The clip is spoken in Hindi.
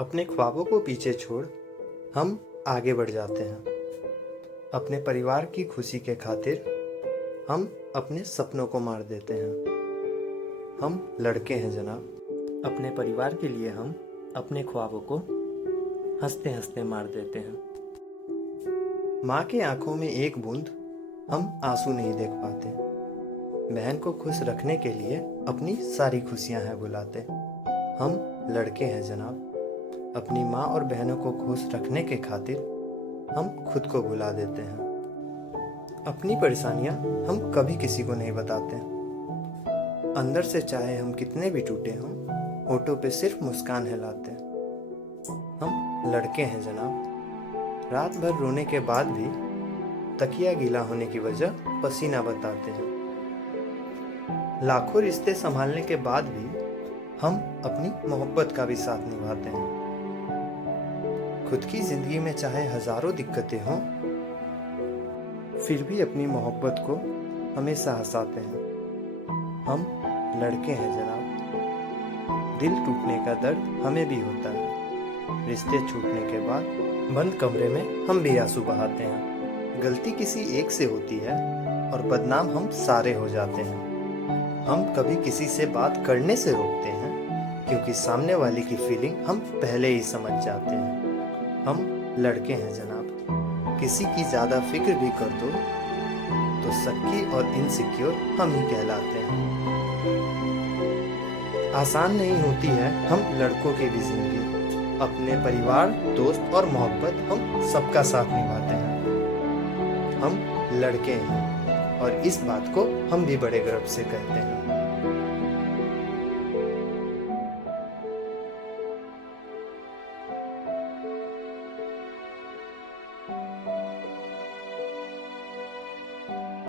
अपने ख्वाबों को पीछे छोड़ हम आगे बढ़ जाते हैं। अपने परिवार की खुशी के खातिर हम अपने सपनों को मार देते हैं। हम लड़के हैं जनाब। अपने परिवार के लिए हम अपने ख्वाबों को हंसते हंसते मार देते हैं। माँ के आंखों में एक बूंद हम आंसू नहीं देख पाते। बहन को खुश रखने के लिए अपनी सारी खुशियां हैं बुलाते। हम लड़के हैं जनाब। अपनी माँ और बहनों को खुश रखने के खातिर हम खुद को भुला देते हैं। अपनी परेशानियां हम कभी किसी को नहीं बताते। अंदर से चाहे हम कितने भी टूटे हों, होठों पे सिर्फ मुस्कान हिलाते। हम लड़के हैं जनाब। रात भर रोने के बाद भी तकिया गीला होने की वजह पसीना बताते हैं। लाखों रिश्ते संभालने के बाद भी हम अपनी मोहब्बत का भी साथ निभाते हैं। खुद की जिंदगी में चाहे हजारों दिक्कतें हों, फिर भी अपनी मोहब्बत को हमेशा हंसाते हैं। हम लड़के हैं जनाब। दिल टूटने का दर्द हमें भी होता है। रिश्ते छूटने के बाद बंद कमरे में हम भी आंसू बहाते हैं। गलती किसी एक से होती है और बदनाम हम सारे हो जाते हैं। हम कभी किसी से बात करने से रोकते हैं क्योंकि सामने वाले की फीलिंग हम पहले ही समझ जाते हैं। हम लड़के हैं जनाब। किसी की ज़्यादा फिक्र भी कर दो तो सक्की और इनसिक्योर हम ही कहलाते हैं। आसान नहीं होती है हम लड़कों की भी जिंदगी। अपने परिवार, दोस्त और मोहब्बत हम सबका साथ निभाते हैं। हम लड़के हैं और इस बात को हम भी बड़े गर्व से कहते हैं।